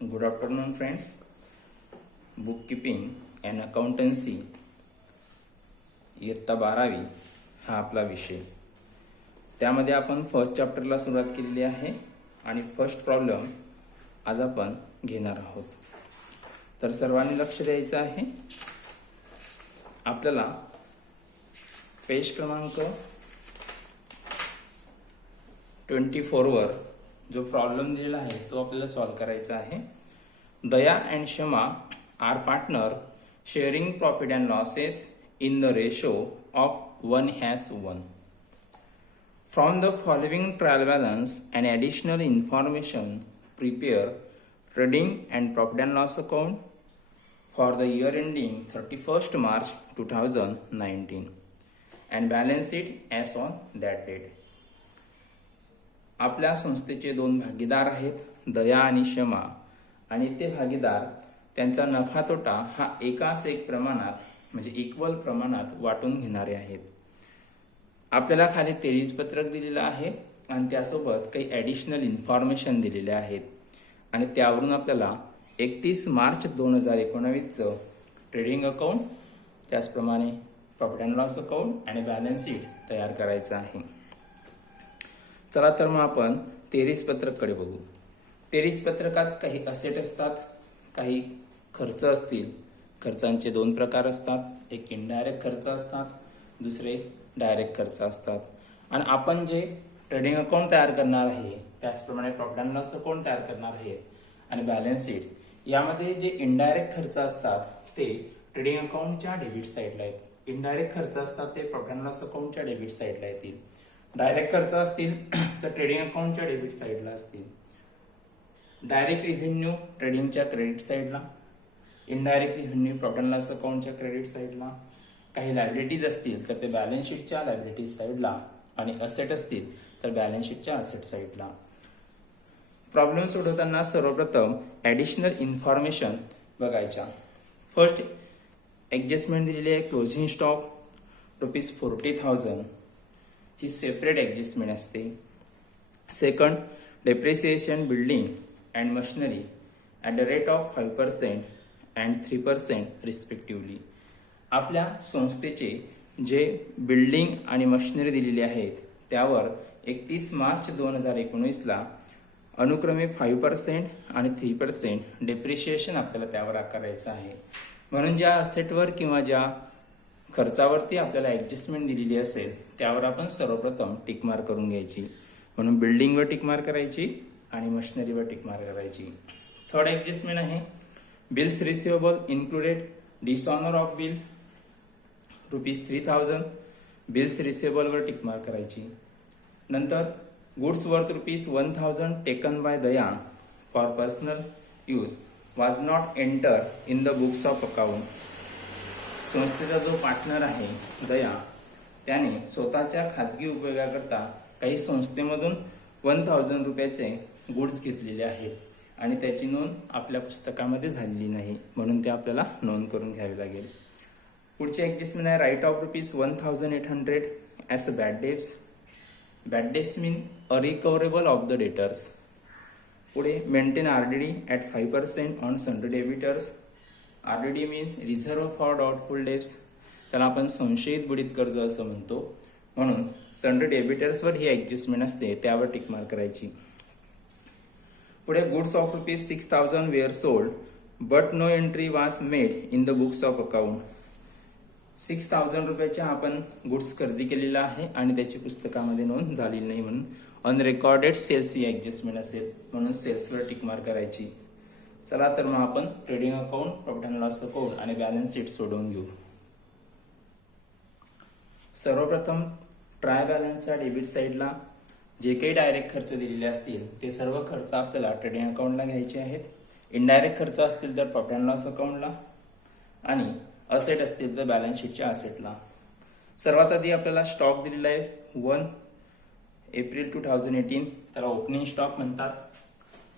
Good afternoon friends. Book keeping and accountancy इयत्ता 12वी हा आपला विषय. त्यामध्ये आपण फर्स्ट चॅप्टरला सुरुवात केलेली आहे आणि फर्स्ट प्रॉब्लेम आज आपण घेणार आहोत. तर सर्वांनी लक्ष द्यायचं आहे. आपल्याला पेज क्रमांक 24 वर जो प्रॉब्लेम दिलेला आहे तो आपल्याला सॉल्व करायचा आहे. Daya and Shama are partner sharing profit and losses in the ratio of 1:1. From the following trial balance and additional information, prepare trading and profit and loss account for the year ending 31st March 2019 and balance it as on that date. आपल्या संस्थेचे दोन भागीदार आहेत, दया आणि शमा, आणि ते भागीदार त्यांचा नफा तोटा हा एकाच एक प्रमाणात म्हणजे इक्वल प्रमाणात वाटून घेणारे आहेत. आपल्याला खाली 23 पत्रक दिलेलं आहे आणि त्यासोबत काही ॲडिशनल इन्फॉर्मेशन दिलेले आहेत आणि त्यावरून आपल्याला 31 मार्च 2019चं ट्रेडिंग अकाउंट, त्याचप्रमाणे प्रॉफिट अँड लॉस अकाउंट आणि बॅलन्स शीट तयार करायचं आहे. चला तर मग आपण 23 पत्रककडे बघू. 23 पत्रकात काही असेट असतात, काही खर्च असतील. खर्चांचे दोन प्रकार असतात, एक इनडायरेक्ट खर्च असतात, दुसरे डायरेक्ट खर्च असतात. आणि आपण जे ट्रेडिंग अकाउंट तयार करणार आहे त्याचप्रमाणे प्रॉफिट अँड लॉस अकाउंट तयार करणार आहे आणि बॅलन्स शीट, यामध्ये जे इनडायरेक्ट खर्च असतात ते ट्रेडिंग अकाउंटच्या डेबिट साईडला आहेत. इनडायरेक्ट खर्च असतात ते प्रॉफिट अँड लॉस अकाउंटच्या डेबिट साईडला येतील. डायरेक्ट खर्च असतील तर ट्रेडिंग अकाउंटच्या डेबिट साईडला असतील. डायरेक्ट रिव्हेन्यू ट्रेडिंगच्या क्रेडिट साईडला, indirect revenue profit and loss अकाउंटच्या क्रेडिट साईडला. काही लायबिलिटीज असतील तर ते बॅलन्स शीटच्या लायबिलिटीज साईडला आणि असेट असतील तर बॅलन्स शीटच्या असेट साईडला. प्रॉब्लेम सोडवताना सर्वप्रथम ॲडिशनल इन्फॉर्मेशन बघायच्या. फर्स्ट ॲडजस्टमेंट दिलेली आहे. क्लोजिंग स्टॉक ₹40,000 ही सेपरेट ॲडजस्टमेंट असते. Second, depreciation building and machinery at the rate of 5% and 3% respectively. आपल्या संस्थेचे जे बिल्डिंग आणि मशिनरी दिलेली आहेत त्यावर 31 मार्च 2019ला अनुक्रमे 5% आणि 3% डेप्रिशिएशन आपल्याला त्यावर आकारायचं आहे. म्हणून ज्या असेटवर किंवा ज्या खर्चावरती आपल्याला ॲडजस्टमेंट दिलेली असेल त्यावर आपण सर्वप्रथम टिकमार्क करून घ्यायची. म्हणून बिल्डिंगवर टिकमार्क करायची आणि मशिनरीवर टिकमार्क करायची. थर्ड ॲडजस्टमेंट आहे bills receivable included dishonour of bill ₹3,000. Bills रिसिवेबलवर टिकमार्क करायची. नंतर goods worth ₹1,000 taken by Daya for personal use was not enter in the books of account. संस्थेचा जो पार्टनर आहे दया, त्याने स्वतःच्या खाजगी उपयोगाकरता काही संस्थेमधून ₹1,000 गुड्स घेतलेले आहेत आणि त्याची नोंद आपल्या पुस्तकामध्ये झालेली नाही, म्हणून ते आपल्याला नोंद करून घ्यावी लागेल. पुढचे ॲडजस्टमेंट आहे write off ₹1,800 as a bad debts. Bad debts mean irrecoverable of the debtors. पुढे maintain RDD at 5% on sundry debtors. RDD means reserve for doubtful debts. त्याला आपण संशयित बुडीत कर्ज असं म्हणतो. म्हणून सन्ड्री डेबिटर्सवर ही ॲडजस्टमेंट असते, त्यावर टिकमार्क करायची. पुढे goods of ₹6,000 were sold but no entry was made in the books of account. ₹6,000 आपण गुड्स खरेदी केलेला आहे आणि त्याची पुस्तकामध्ये नोंद झालेली नाही, म्हणून अनरेकॉर्डेड सेल्स ही ॲडजस्टमेंट असेल, म्हणून सेल्सवर टिकमार्क करायची. चला तर मग आपण trading account, profit and loss account आणि बॅलन्स शीट सोडवून घेऊ. सर्वप्रथम ट्राय बॅलन्सच्या डेबिट साईडला जे काही डायरेक्ट खर्च दिलेले असतील ते सर्व खर्च आपल्याला ट्रेडिंग अकाउंटला घ्यायचे आहेत. इनडायरेक्ट खर्च असतील तर प्रॉफिट अँड लॉस अकाउंटला आणि असेट असतील तर बॅलन्स शीटच्या असेटला. सर्वात आधी आपल्याला स्टॉक दिलेला आहे 1 एप्रिल 2018, त्याला ओपनिंग स्टॉक म्हणतात.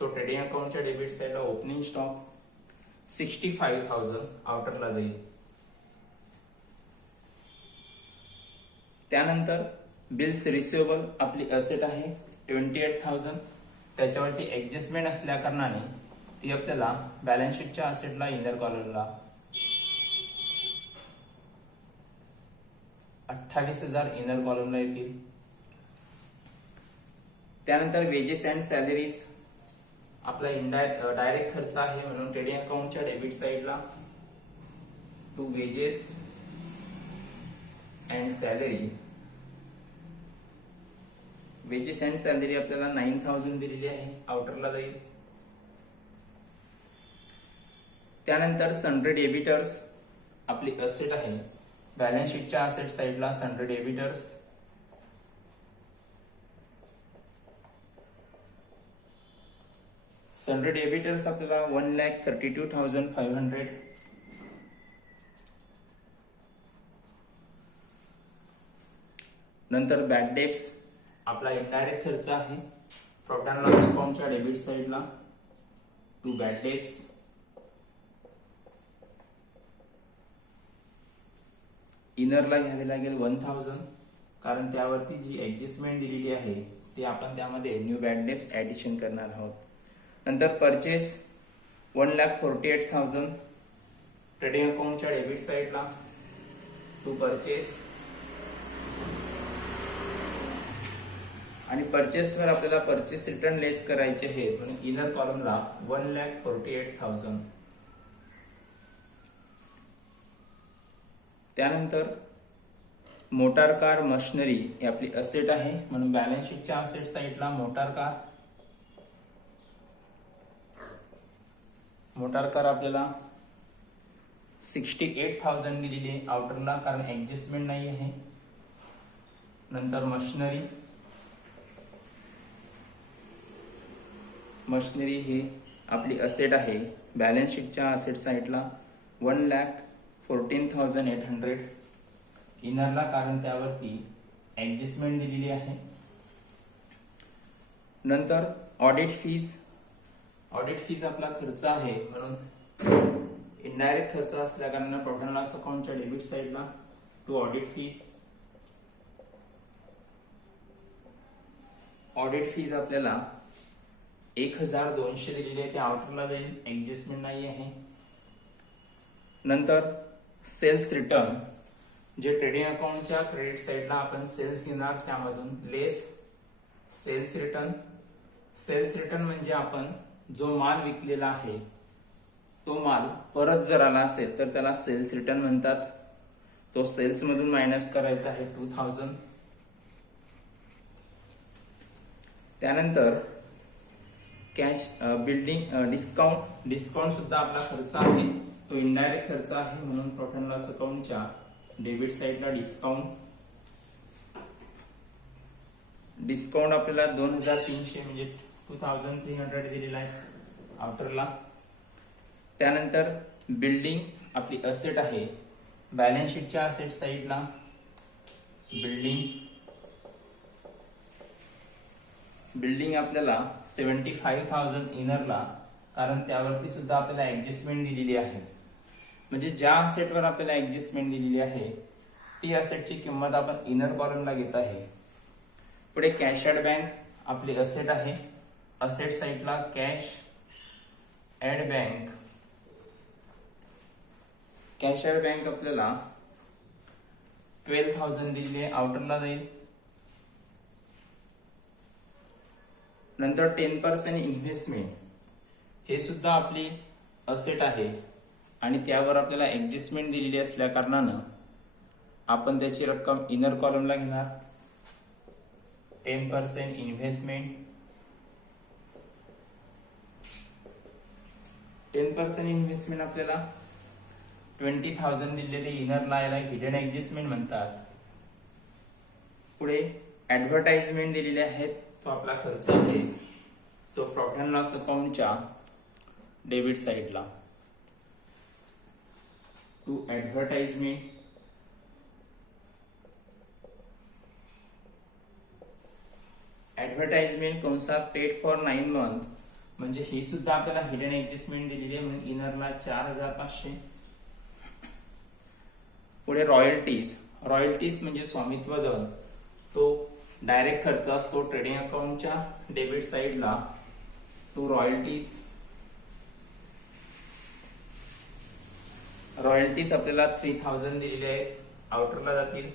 तो ट्रेडिंग अकाउंटच्या डेबिट साईडला ओपनिंग स्टॉक 65,000 आउटरला जाईल. त्यानंतर बिल्स रिसिवेबल आपली असेट आहे 28,000. त्याच्यावरती ॲडजस्टमेंट असल्या कारणाने ती आपल्याला बॅलन्स शीटच्या असेटला इनर कॉलमला 28,000 इनर कॉलमला येतील. त्यानंतर वेजेस अँड सॅलरीज आपला डायरेक्ट खर्च आहे म्हणून ट्रेडिंग अकाउंटच्या डेबिट साइडला to wages and salary. Wages and salary आपल्याला 9,000 दिलेली आहे, आउटरला जाईल. त्यानंतर सन्ड्री डेबिटर्स आपली असेट आहे, बॅलन्स शीटच्या असेट साइडला सन्ड्री डेबिटर्स सन्ड्री डेबिटर्स आपल्याला 1,32,500. नंतर बॅड डेब्ट्स आपला इनडायरेक्ट खर्च आहे, प्रॉफिट अँड लॉस अकाउंटच्या डेबिट साइडला टू बॅड डेब्ट्स. इनरला घ्यावे लागेल 1,000 कारण त्यावरती जी ऍडजस्टमेंट दिलेली आहे ती आपण त्यामध्ये न्यू बॅड डेब्ट्स ऍडिशन करणार आहोत. नंतर परचेस 1,48,000 ट्रेडिंग अकाउंटच्या डेबिट साइडला टू परचेस. आणि परचेसवर आपल्याला परचेस रिटर्न लेस करायचे आहे म्हणून इनर कॉलमला 1,48,000. त्यानंतर मोटार कार मशिनरी ही आपली असेट आहे म्हणून बॅलन्स शीटच्या असेट साइडला मोटार कार आपल्याला 68,000 दिलेली आहे आउटरला कारण ऍडजस्टमेंट नाही आहे. नंतर मशिनरी ही आपली असेट आहे, बॅलन्स शीटच्या असेट साइडला 1,14,800 इनरला कारण त्यावरती ऍडजस्टमेंट दिलेली आहे. नंतर ऑडिट फीज आपला खर्च आहे म्हणून इनडायरेक्ट खर्च असल्या कारण प्रॉफिट अँड लॉस अकाउंटच्या डेबिट साइडला टू ऑडिट फीज आपल्याला 1,200 दिलेली आहे, ते आउटरला जाईल, ऍडजस्टमेंट नाही आहे. नंतर सेल्स रिटर्न जे ट्रेडिंग अकाउंटच्या क्रेडिट साइडला आपण सेल्स घेणार त्यामधून लेस सेल्स रिटर्न म्हणजे आपण जो माल विकलेला आहे तो माल परत जर आला असेल तर त्याला सेल्स रिटर्न म्हणतात. तो सेल्स मधून मायनस करायचा आहे 2,000. त्यानंतर कॅश बिल्डिंग डिस्काउंट सुद्धा आपला खर्च आहे, तो इनडायरेक्ट खर्च आहे म्हणून प्रॉफिट अँड लॉस अकाउंटच्या डेबिट साइडला डिस्काउंट आपल्याला 2,300 म्हणजे 2,300 दिलेला आहे आउटरला. त्यानंतर बिल्डिंग आपली असेट आहे, बॅलन्स शीटच्या असेट साइडला बिल्डिंग आपल्याला 75,000 इनरला कारण त्यावरती सुद्धा आपल्याला ऍडजस्टमेंट दिलेली आहे. म्हणजे ज्या असेटवर आपल्याला ऍडजस्टमेंट दिलेली आहे ती असेटची किंमत आपण इनर कॉलमला घेत आहे. पुढे कॅश ॲट बँक आपली असेट आहे, असेट साइडला कॅश ॲट बँक आपल्याला 12,000 दिलेली आहे, आउटरला जाईल. नंतर 10% इन्व्हेस्टमेंट हे सुद्धा आपली असेट आहे आणि त्यावर आपल्याला ऍडजस्टमेंट दिलेली असल्या कारणानं आपण त्याची रक्कम इनर कॉलमला घेणार. 10% इन्व्हेस्टमेंट 10% इन्व्हेस्टमेंट आपल्याला 20,000 दिले, ते इनरला याला हिडन ऍडजस्टमेंट म्हणतात. पुढे ऍडव्हर्टाइजमेंट दिलेले आहेत, तो आपला खर्च आहे, तो प्रॉफिट अँड लॉस अकाउंटच्या डेबिट साइडला टू ऍडव्हर्टाइजमेंट कंसात पेड फॉर 9 मंथ म्हणजे ही सुद्धा आपल्याला हिडन ऍडजस्टमेंट दिलेली आहे म्हणून इनरला 4,500. पुढे रॉयल्टीज म्हणजे स्वामित्व दर, तो डायरेक्ट खर्च असतो ट्रेडिंग अकाउंटच्या डेबिट साइडला टू रॉयल्टीज रॉयल्टीज आपल्याला 3000 दिलेले आहेत, आउटरला जातील.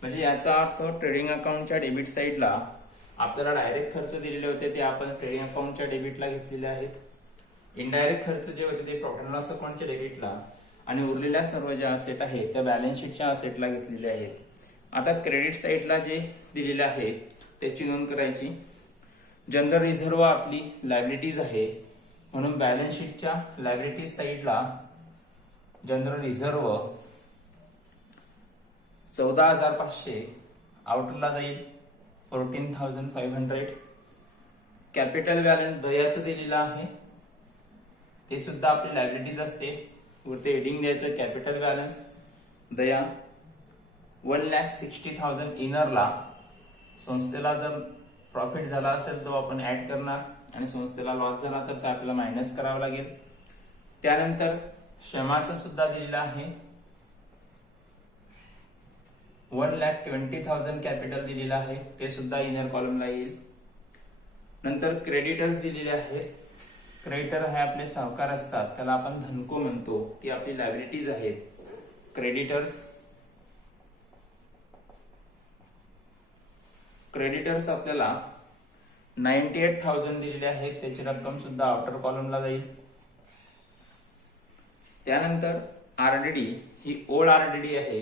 म्हणजे याचा अर्थ ट्रेडिंग अकाउंटच्या डेबिट साईडला आपल्याला डायरेक्ट खर्च दिलेले होते ते आपण ट्रेडिंग अकाउंटच्या डेबिटला घेतलेले आहेत. इनडायरेक्ट खर्च जे होते ते प्रॉफिट अँड लॉस अकाउंटच्या डेबिटला आणि उरलेल्या सर्व ज्या असेट आहेत त्या बॅलन्स शीटच्या असेटला घेतलेल्या आहेत. आता क्रेडिट साईडला जे दिलेले आहे त्याची नोंद करायची. जनरल रिझर्व्ह आपली लायबिलिटीज आहे, म्हणून बॅलन्स शीटच्या लायबिलिटीज साईडला जनरल रिझर्व्ह 14,500 आउटरला जाईल 14,500. कॅपिटल बॅलन्स दयाचं दिलेलं आहे, ते सुद्धा आपली लायबिलिटीज असते. वरती हेडिंग द्यायचं कॅपिटल बॅलन्स दया 1,60,000 इनरला. संस्थेला जर प्रॉफिट झाला असेल तर आपण ऍड करणार आणि संस्थेला लॉस झाला तर ते आपल्याला मायनस करावं लागेल. त्यानंतर क्षमाचं सुद्धा दिलेलं आहे 1,20,000 कॅपिटल दिलेलं आहे, ते सुद्धा इनर कॉलमला येईल. नंतर क्रेडिटर्स दिलेले आहेत. क्रेडिटर हे आपले सावकार असतात, त्याला आपण धनको म्हणतो, ती आपली लायबिलिटीज आहेत. क्रेडिटर्स आपल्याला 98,000 दिलेले आहेत, त्याची रक्कम सुद्धा आउटर कॉलमला जाईल. त्यानंतर आरडीडी ही ओल्ड आरडीडी आहे,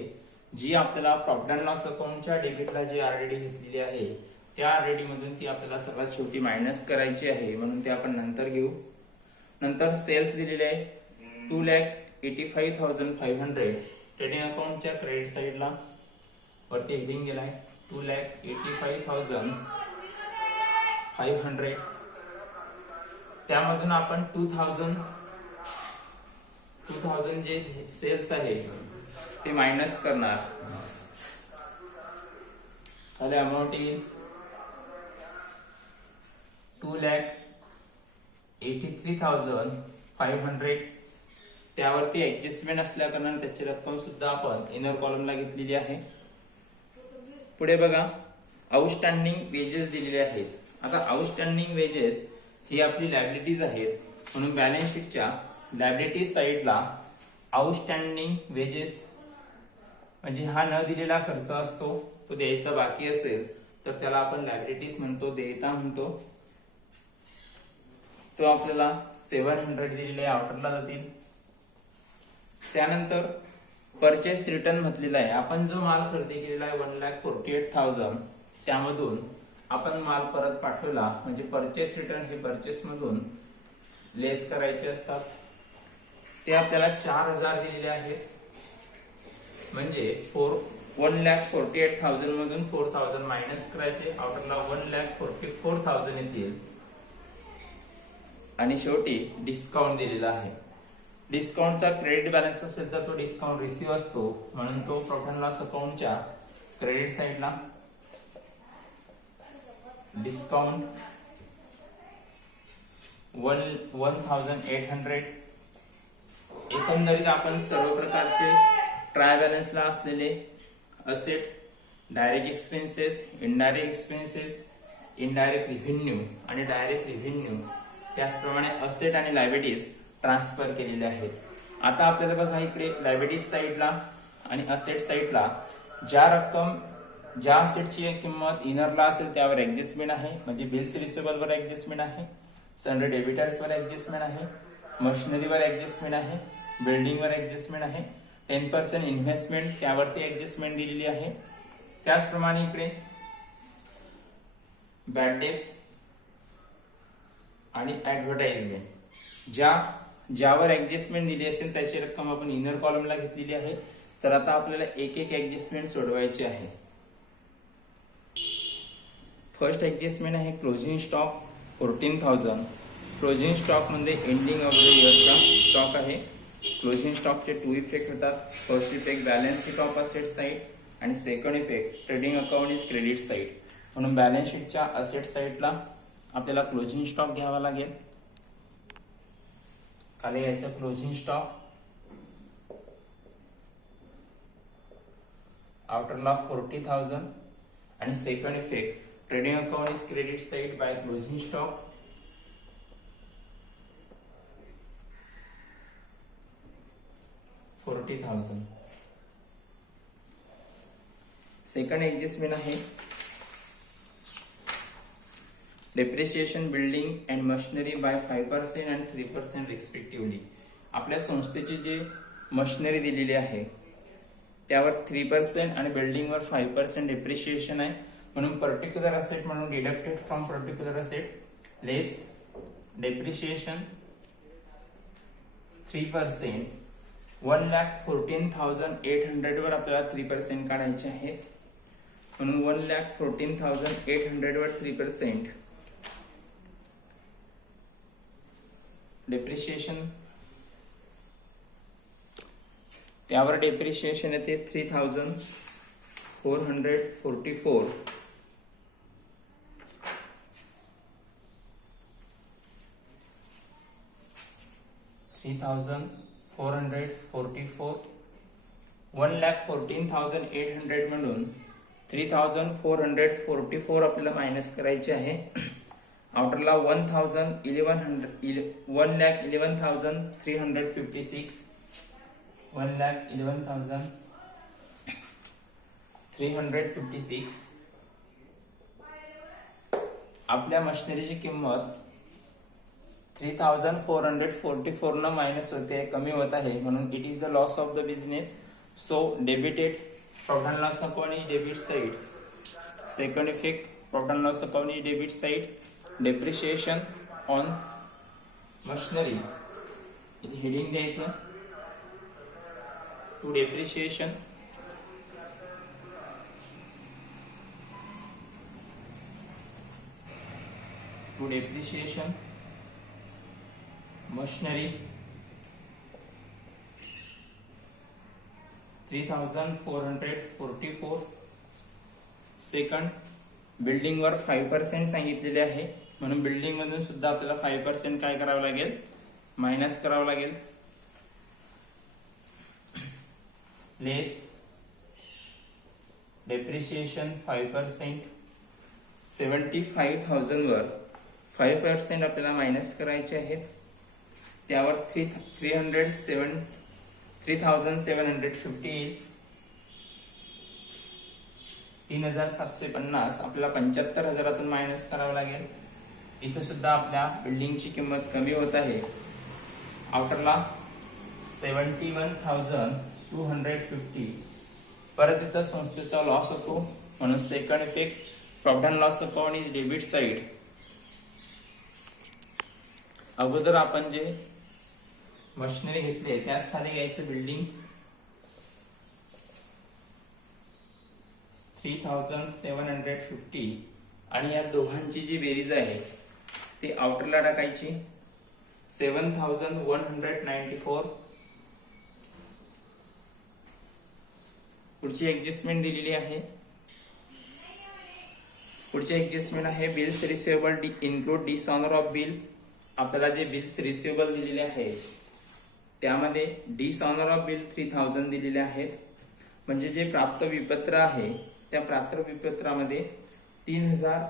जी आपल्याला प्रॉफिट अँड लॉस अकाउंटच्या डेबिटला जी आरडीडी घेतलेली आहे त्या आरडीडी मधून ती आपल्याला सर्वात छोटी मायनस करायची आहे, म्हणून ते आपण नंतर घेऊ. नंतर सेल्स दिलेले आहे 2,85,500. ट्रेडिंग अकाउंटच्या क्रेडिट साईडला वरती हेडिंग गेलाय 2,85,500. त्यामधून आपण 2,000 जे सेल्स आहे ते मायनस करणार. खाली अमाऊंट येईल 2,83,500. त्यावरती ऍडजस्टमेंट असल्या कारणाने त्याची रक्कम सुद्धा आपण इनर कॉलमला घेतलेली आहे. पुढे बघा आउटस्टँडिंग वेजेस दिलेले आहेत. आता आउटस्टँडिंग वेजेस ही आपली लायबिलिटीज आहेत, म्हणून बॅलन्स शीटच्या लायबिलिटीज साईडला आउटस्टँडिंग वेजेस म्हणजे हा न दिलेला खर्च असतो, तो द्यायचा बाकी असेल तर त्याला आपण लायबिलिटीज म्हणतो, देयता म्हणतो. तो आपल्याला 700 दिलेले आउटरला जातील. त्यानंतर परचेस रिटर्न म्हटलेला आहे. आपण जो माल खरेदी केलेला आहे 1,48,000 त्यामधून आपण माल परत पाठवला, म्हणजे परचेस रिटर्न हे परचेस मधून लेस करायचे असतात. ते आपल्याला 4,000 दिलेले आहेत, म्हणजे 1,48,000 मधून 4,000 मायनस करायचे, आउटरला 1,44,000 येतील. आणि शेवटी डिस्काउंट दिलेला आहे. डिस्काउंटचा क्रेडिट बॅलन्स असेल तर तो डिस्काउंट रिसिव्ह असतो, म्हणून तो प्रॉफिट अँड लॉस अकाउंटच्या क्रेडिट साईडला डिस्काउंट 1,800. एकंदरीत आपण सर्व प्रकारचे ट्राय बॅलन्सला असलेले asset, direct expenses, indirect expenses, indirect revenue आणि डायरेक्ट रिव्हेन्यू, त्याचप्रमाणे असेट आणि लायबिलिटीज ट्रान्सफर केलेले आहेत. आता आपल्याला बघा इकडे लायबिलिटीज साईडला आणि असेट साईडला ज्या असेटची किंमत इनरला असेल त्यावर ऍडजस्टमेंट आहे, म्हणजे बिल्स रिसिवेबल वर ऍडजस्टमेंट आहे, सनरे डेबिटर्स वर ऍडजस्टमेंट आहे, मशिनरीवर ऍडजस्टमेंट आहे, बिल्डिंग वर ऍडजस्टमेंट आहे, 10% इन्व्हेस्टमेंट त्यावरती ऍडजस्टमेंट दिलेली आहे. त्याचप्रमाणे इकडे बॅड डेट्स आणि ऍडव्हर्टाइजमेंट ज्यावर ऍडजस्टमेंट दिली असेल त्याची रक्कम आपण इनर कॉलमला घेतलेली आहे. तर आता आपल्याला एक एक ऍडजस्टमेंट सोडवायची आहे. फर्स्ट ऍडजस्टमेंट आहे क्लोजिंग स्टॉक 14,000. क्लोजिंग स्टॉक मध्ये एंडिंग ऑफ द इयरचा स्टॉक आहे. क्लोजिंग स्टॉकचे 2 इफेक्ट होतात. First effect balance sheet of asset side आणि second effect trading account is credit side. म्हणून बॅलन्स शीटच्या असेट साइडला आपल्याला क्लोजिंग स्टॉक घ्यावा लागेल. खाली यायचं क्लोजिंग स्टॉक, आउटरला 40,000 आणि second effect trading account is credit side by closing stock. 40,000. Second adjustment आहे depreciation building and machinery by 5% and 3% respectively. आपल्या संस्थेची जे मशिनरी दिलेली आहे त्यावर 3% आणि बिल्डिंगवर 5% डेप्रिसिएशन आहे, म्हणून पर्टिक्युलर असेट म्हणून deducted from particular asset less depreciation 3%. 1,14,800 वर आपल्याला 3% काढायचे आहेत, म्हणून 1,14,800 वर 3% डेप्रिसिएशन. त्यावर डेप्रिसिएशन येते 3,444. $3,444 1,14,800 म्हणून 3,444 आपल्याला मायनस करायचे आहे. आउटरला 1,11,356 1,11,356. आपल्या मशिनरीची किंमत 3,444 न मायनस होते, कमी होत आहे, म्हणून it is the loss of the business. So debited profit and loss account is debit side. Second effect profit and loss account is debit side. Depreciation on machinery इथे हेडिंग द्यायचं to depreciation. To depreciation machinery 3,444. Second building वर 5% सांगितलेले आहे, म्हणून building मधून सुद्धा आपल्याला 5% काय करावं लागेल, मायनस करावं लागेल. लेस डेप्रिसिएशन 5%. 75,000 वर 5% आपल्याला मायनस करायचे आहेत, त्यावर 3,750 येईल. 3,750 आपल्याला 75,000 मायनस करावं लागेल. इथे सुद्धा आपल्या बिल्डिंगची किंमत कमी होत आहे. आउटरला 71,250. परत इथं संस्थेचा लॉस होतो, म्हणून second effect profit and loss account is debit side. अगोदर आपण जे मशिनरी घेतली त्याच खाली घ्यायचं बिल्डिंग 3,750 आणि या दोघांची जी बेरीज आहे ती आउटरला टाकायची 7,194. पुढची ऍडजस्टमेंट दिलेली आहे. पुढची ऍडजस्टमेंट आहे bills receivable include dishonour of bill. आपल्याला जे बिल्स रिसिवेबल दिलेले आहेत त्यामध्ये डिसऑनर ऑफ बिल 3,000 दिलेले आहेत, म्हणजे जे प्राप्त विपत्र आहे त्या प्राप्त विपत्रामध्ये 3,000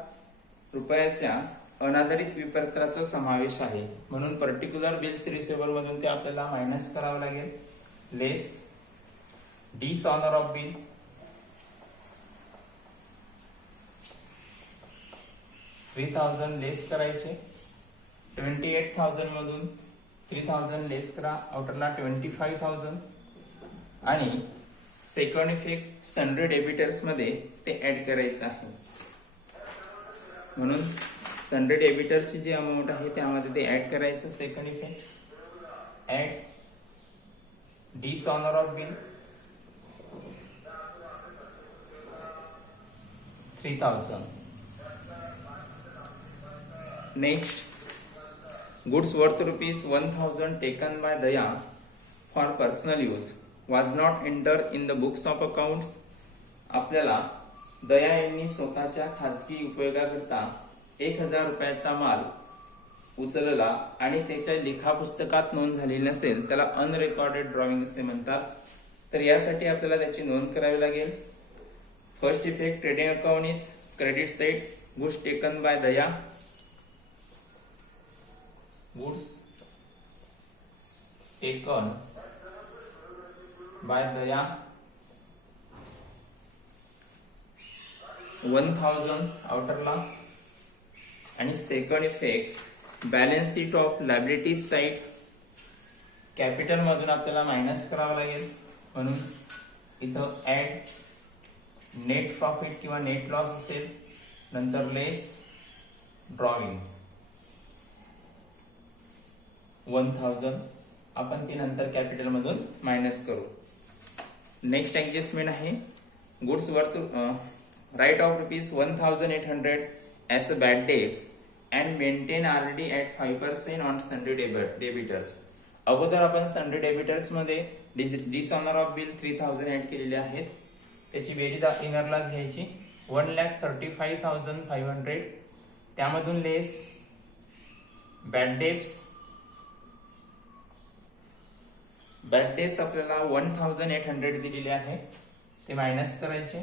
रुपयाच्या अनाधारित विपत्राचा समावेश आहे, म्हणून पर्टिक्युलर बिल्स रिसिवेबल मधून ते आपल्याला मायनस करावं लागेल. लेस डिसऑनर ऑफ बिल 3,000 लेस करायचे. 28,000 मधून 3,000 लेस करा, आउटरला 25,000. आणि सेकंड इफेक्ट सन्ड्री डेबिटर्स मध्ये ते ऍड करायचं आहे, म्हणून सन्ड्री डेबिटर्सची जी अमाऊंट आहे त्यामध्ये ते ऍड करायचं. Second effect add dishonour of bill 3,000. Next goods worth ₹1,000 taken by Daya for personal use was not entered in the books of accounts. आपल्याला दया यांनी स्वतःच्या खाजगी उपयोगाकरता 1,000 रुपयाचा माल उचलला आणि त्याच्या लेखा पुस्तकात नोंद झालेली नसेल त्याला अनरेकॉर्डेड ड्रॉइंग असे म्हणतात. तर यासाठी आपल्याला त्याची नोंद करावी लागेल. First effect trading account is credit side. Goods taken by Daya. Goods taken by Daya 1000 आउटरला. आणि second effect balance sheet of liabilities side capital मधून आपल्याला मायनस करावं लागेल, म्हणून इथं ऍड नेट प्रॉफिट किंवा नेट लॉस असेल, नंतर लेस ड्रॉइंग 1000 आपण ती नंतर कॅपिटल मधून मायनस करू. नेक्स्ट ऍडजस्टमेंट आहे goods worth right of ₹1,800 as a bad debts and maintain RD at 5% on Sunday debitors. अगोदर आपण संडे डेबिटर्स मध्ये डिसऑनर ऑफ बिल 3000 ऍड केलेले आहेत. त्याची बेरीज इनरलाच घ्यायची 1,35,500. त्यामधून लेस बॅड डेब्ट्स आपल्याला 1,800 दिलेले आहे, ते मायनस करायचे.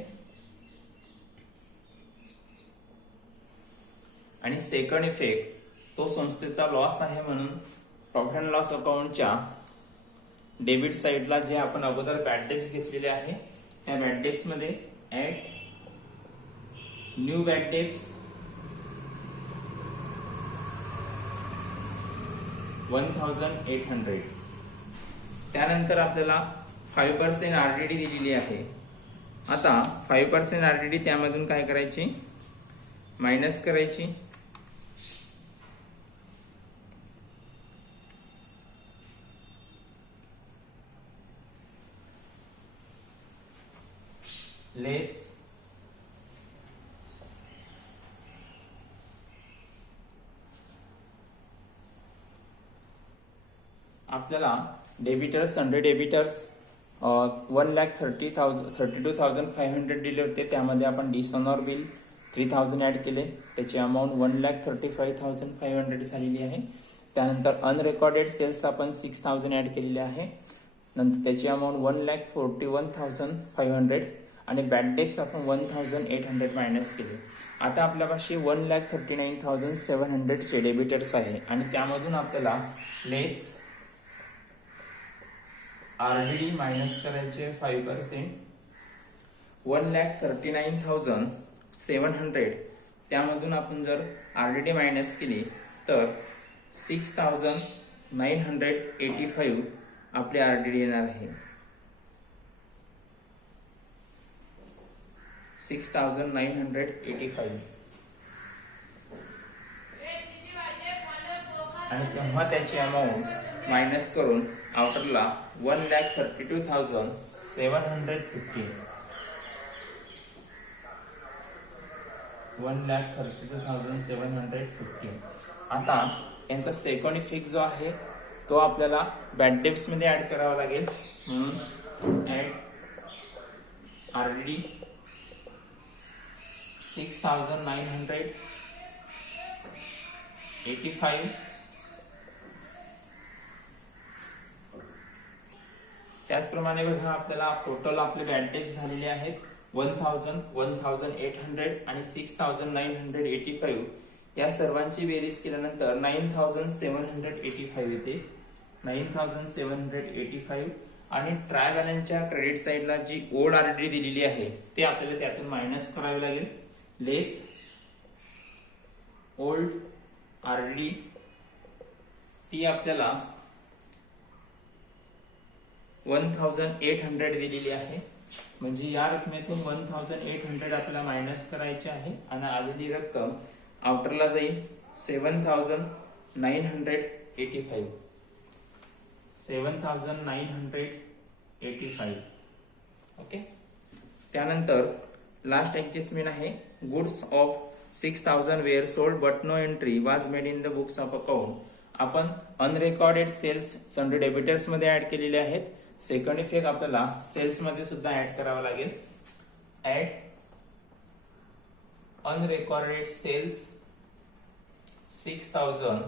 आणि सेकंड इफेक्ट तो संस्थेचा लॉस आहे, म्हणून प्रॉफिट अँड लॉस अकाउंटच्या डेबिट साइडला जे आपण अगोदर बॅड डेब्ट्स घेतलेले आहे त्या बॅड डेब्ट्स मध्ये ऍड न्यू बॅड डेब्ट्स 1,800. त्यानंतर आपल्याला 5% आरडीडी दिलेली आहे. आता 5% आरडीडी त्यामधून काय करायची, मायनस करायची. लेस आपल्याला डेबिटर्स संडे डेबिटर्स 1,32,500 दिले होते. त्यामध्ये आपण डिसऑनर बिल 3000 ऍड केले, त्याची अमाऊंट 1,35,500 झालेली आहे. त्यानंतर अनरेकॉर्डेड सेल्स आपण 6,000 ऍड केलेले आहे, नंतर त्याची अमाऊंट 1,41,500 आणि बॅड डेब्ट्स आपण 1,800 मायनस केले. आता आपल्यापाशी 1,39,700 चे डेबिटर्स आहे आणि त्यामधून आपल्याला लेस आरडीडी मायनस करायचे 5%. 1,39,700 त्यामधून आपण जर आरडीडी मायनस केली तर 6,985 आपली आरडीडी येणार आहे. 6,985 आणि तेव्हा त्याची अमाऊंट मायनस करून आउटरला 1,32,750 1,32,750. आता यांचा सेकंड इफेक्ट जो आहे तो आपल्याला बॅड डेब्ट्स मध्ये ऍड करावा लागेल, म्हणून ऍड आरडीडी 6,985. त्याचप्रमाणे बघा आपल्याला टोटल आपले बॅड डेब्ट्स झालेले आहेत 1,000, 1,800 आणि 6,985. या सर्वांची बेरीज केल्यानंतर 9,785 येते. 9,785 आणि ट्राय बॅलन्सच्या क्रेडिट साइडला जी ओल्ड आरडीडी दिलेली आहे ते आपल्याला त्यातून मायनस करावे लागेल. लेस ओल्ड आरडीडी ती आपल्याला 1,800 दिलेली आहे, म्हणजे या रकमेतून 1,800 आपल्याला मायनस करायचे आहे आणि आलेली रक्कम आउटरला जाईल 7,985. 7,985. ओके. त्यानंतर लास्ट ऍडजस्टमेंट आहे goods of 6,000 were sold but no entry was made in the books of account. आपण अनरेकॉर्डेड सेल्स संडे डेबिटर्स मध्ये ऍड केलेले आहेत. सेकंड इफेक्ट आपल्याला सेल्स मध्ये सुद्धा ऍड करावा लागेल. Add unrecorded sales 6,000.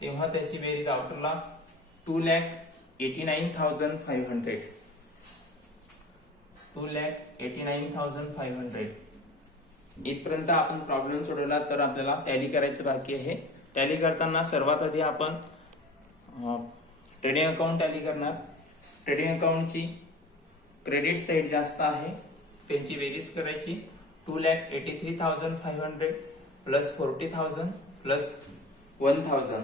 तेव्हा त्याची बेरीज आउटरला 2,89,500. 2,89,500. इथपर्यंत आपण प्रॉब्लेम सोडवला. तर आपल्याला टॅली करायचं बाकी आहे. टॅली करताना सर्वात आधी आपण ट्रेडिंग अकाउंट टॅली करणार. ट्रेडिंग अकाउंटची क्रेडिट साईड जास्त आहे, त्यांची बेरीज करायची. 2,83,500 प्लस 40,000 प्लस 1,000,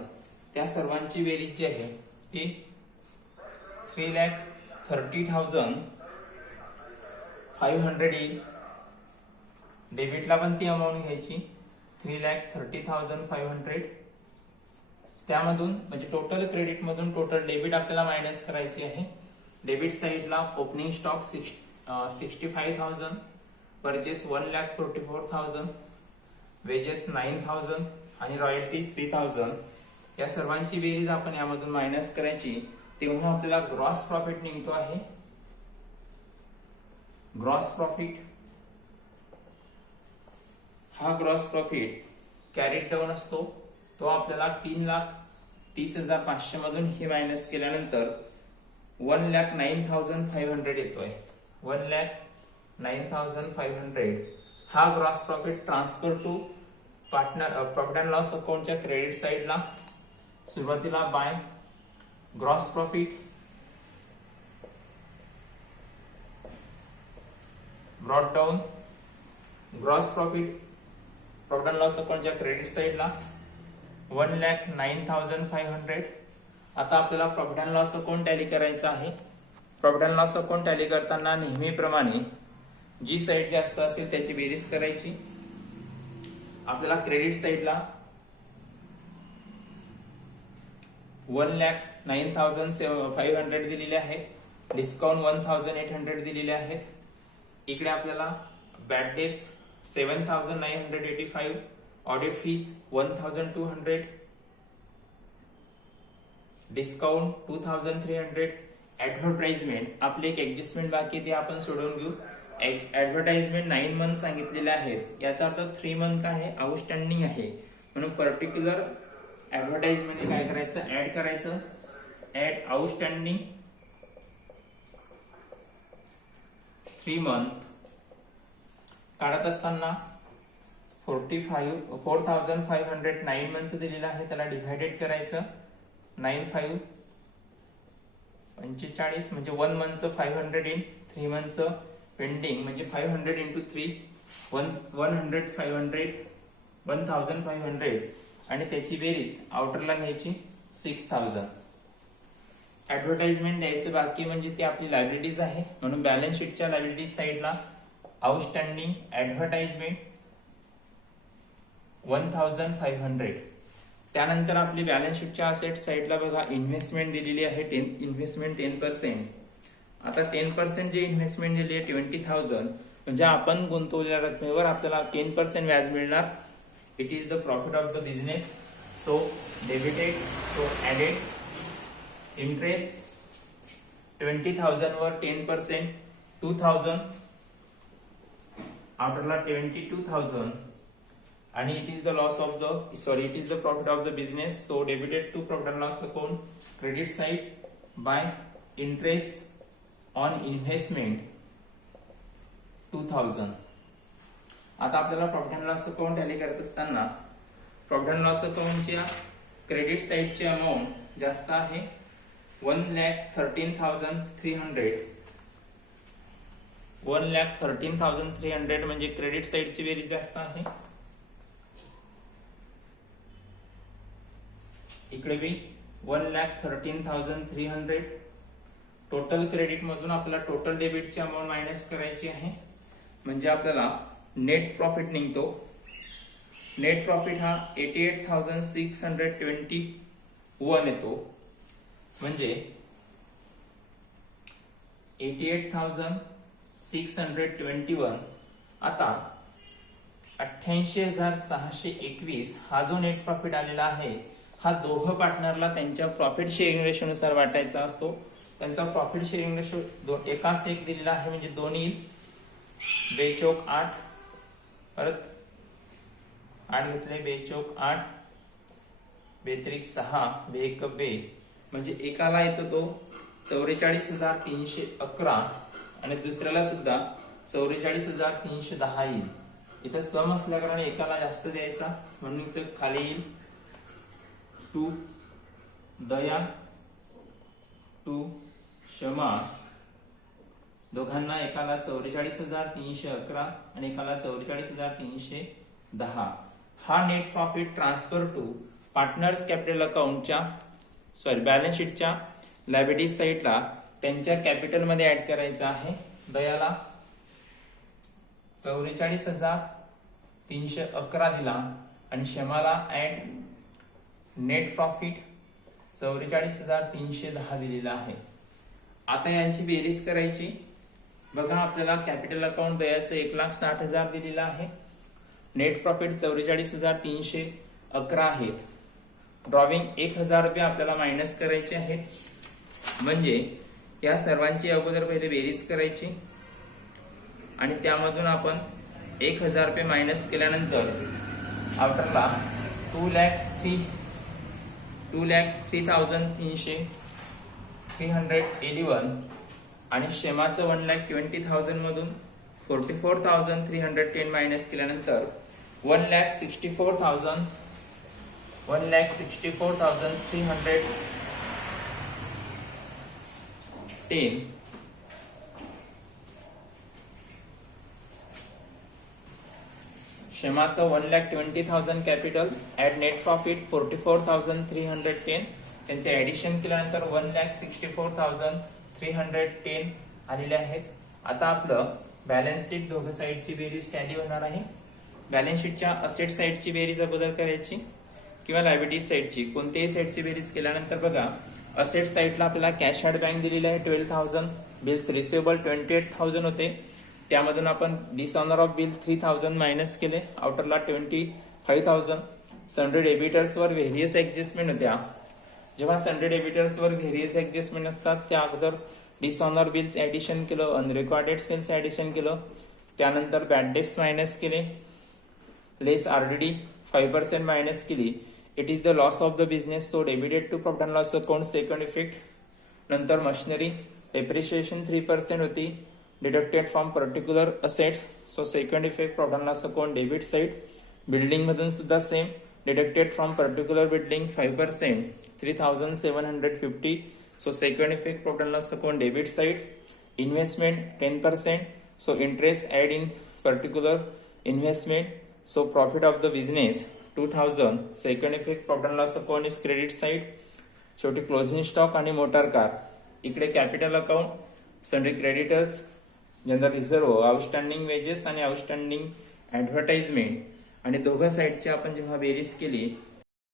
त्या सर्वांची बेरीज जी आहे ती 3,30,500 येईल. डेबिटला पण ती अमाऊंट घ्यायची 3,30,500. त्यामधून म्हणजे टोटल क्रेडिट मधून टोटल डेबिट आपल्याला मायनस करायची आहे. डेबिट साइडला ओपनिंग स्टॉक 65,000, परचेस 1,44,000, वेजेस 9,000 आणि रॉयल्टीज 3,000. या सर्वांची बेरीज आपण यामधून मायनस करायची, तेव्हा आपल्याला ग्रॉस प्रॉफिट निघतो आहे. ग्रॉस प्रॉफिट, हा ग्रॉस प्रॉफिट कॅरीड डाऊन असतो, तो आपल्याला 3,30,500 मधून ही मायनस केल्यानंतर 1,09,500 येतोय. 1,09,500 हा gross profit transfer to partner profit and loss अकाउंटच्या क्रेडिट साइडला सुरुवातीला by gross profit brought down. Gross profit profit and loss अकाउंटच्या क्रेडिट साइडला 1,09,500. आता आपल्याला profit and loss account tally करायचं आहे. Profit and loss account tally करताना नेहमीप्रमाणे जी साइड जास्त असेल त्याची बेरीज करायची. आपल्याला क्रेडिट साइडला 1,09,500 दिलेले आहेत, डिस्काउंट 1,800 दिलेले आहेत. इकडे आपल्याला bad debts 7,985, audit fees 1,200, discount 2,300, advertisement आपले एक ऍडजस्टमेंट बाकी ते आपण सोडवून घेऊ. ऍडव्हर्टाइजमेंट 9 मंथ सांगितलेले आहेत, याचा अर्थ 3 मंथ आहे आउटस्टँडिंग आहे, म्हणून पर्टिक्युलर ऍडव्हर्टाइजमेंट काय करायचं, ऍड करायचं. ऍड आउटस्टँडिंग 3 मंथ काढत असताना 4,500 9 मंथ दिलेलं आहे, त्याला डिव्हायडेड करायचं. 9,5 45 म्हणजे 1 मंथ 500 इन 3 मंथ पेंडिंग म्हणजे 500 इंटू 3 100 500 1,500 आणि त्याची बेरीज आउटरला घ्यायची 6,000. ऍडव्हर्टाइजमेंट द्यायचं बाकी म्हणजे ती आपली लायबिलिटीज आहे, म्हणून बॅलन्स शीटच्या लायबिलिटीज साइडला आउटस्टँडिंग ऍडव्हर्टाइजमेंट 1,500. त्यानंतर आपली बॅलन्स शीटच्या असेट साइडला बघा इन्व्हेस्टमेंट दिलेली आहे, इन्व्हेस्टमेंट 10%. आता 10% जे इन्व्हेस्टमेंट दिली आहे 20,000, म्हणजे आपण गुंतवलेल्या रकमेवर आपल्याला 10% व्याज मिळणार. It is the profit of the business, so debited, so added. Interest 20,000 वर 10% 2,000, आउटरला 22,000 आणि it is the loss of the it is the profit of the business, so debited to profit and loss account credit side by interest on investment 2,000. आता आपल्याला profit and loss account टॅली करत असताना प्रॉफिट and loss अकाउंटच्या credit साइडची amount जास्त आहे 1,13,300. 1,13,300 म्हणजे क्रेडिट साइडची बेरीज जास्त आहे. इकडे बी 1,13,300. टोटल क्रेडिट मधून आपल्याला टोटल डेबिटची अमाऊंट मायनस करायची आहे, म्हणजे आपल्याला नेट प्रॉफिट निघतो. नेट प्रॉफिट हा 88,621 येतो, म्हणजे 88,621. आता 88,621 हा जो नेट प्रॉफिट आलेला आहे, हा दोघं पार्टनरला त्यांच्या प्रॉफिट शेअरिंग रेशोनुसार वाटायचा असतो. त्यांचा प्रॉफिट शेअरिंग रेशो एकास एक दिलेला आहे, म्हणजे दोन्ही बेचोक 8, परत 8 घेतले, बेचोक 8, बेत्रिक 6, बेक बे, म्हणजे एकाला येतो तो 44,311 आणि दुसऱ्याला सुद्धा 44,310 येईल. इथं सम असल्या कारण एकाला जास्त द्यायचा, म्हणून इथं खाली येईल 2 दया, 2 क्षमा दोघांना एकाला 44,311 आणि एकाला 44,310. हा net profit transfer to partners capital अकाउंटच्या बॅलन्स शीटच्या लायबिलिटीज साईडला त्यांच्या कॅपिटल मध्ये ऍड करायचा आहे. दयाला 44,311 दिला आणि क्षमाला ऍड नेट प्रॉफिट 44,310 दिलेला आहे. आता यांची बेरीज करायची. बघा, आपल्याला कॅपिटल अकाउंट दयाचं 1,60,000 दिलेलं आहे. नेट प्रॉफिट 44,311 आहेत. ड्रॉविंग 1,000 रुपये आपल्याला मायनस करायचे आहेत. म्हणजे या सर्वांची अगोदर पहिले बेरीज करायची आणि त्यामधून आपण 1,000 रुपये मायनस केल्यानंतर आफ्टरला 2,03,311 आणि क्षेमाचं 1,20,000 मधून 44,310 मायनस केल्यानंतर 1,64,310 क्षमाचं 1,20,000 कॅपिटल ऍट नेट प्रॉफिट 44,310 त्यांचे ऍडिशन केल्यानंतर 1,64,310 आलेले आहेत. आता आपलं बॅलन्स शीट दोघं साईडची बेरीज टॅली होणार आहे. बॅलन्स शीटच्या असेट साईडची बेरीज अगोदर करायची किंवा लायबिलिटी साईडची, कोणत्याही साईडची बेरीज केल्यानंतर बघा, असेट साईडला आपल्याला कॅश ॲट बँक दिलेली आहे 12,000, बिल्स रिसिवेबल 28,000 होते. त्यामधून आपण डिसऑनर ऑफ बिल 3,000 मायनस केले, आउटरला 25,000. सनडे डेबिटर्स वर व्हेरियस ऍडजस्टमेंट होत्या. जेव्हा सनडे डेबिटर्स वर व्हेरियस ऍडजस्टमेंट असतात त्या अगोदर डिसऑनर बिल्स ऍडिशन केलं, अनरेकॉर्डेड सेल्स ऍडिशन केलं, त्यानंतर बॅड डेब्ट्स मायनस केले, लेस आरडीडी 5% मायनस केली. It is the loss of the business, so debited to profit and loss account second effect. नंतर मशिनरी डेप्रिशिएशन 3% होती, deducted from particular assets, so second effect profit and loss account debit side. Building मधून सुद्धा same, deducted from particular building 5%, 3,750, so second effect profit and loss account debit side. Investment 10%, so interest add in particular investment, so profit of the business 2,000, second effect profit and loss account is credit side. शेवटी closing stock आणि motor car. इकडे capital account, Sunday creditors, general reserve, outstanding wedges आणि outstanding advertisement आणि दोघं साईडची आपण जेव्हा बेरीज केली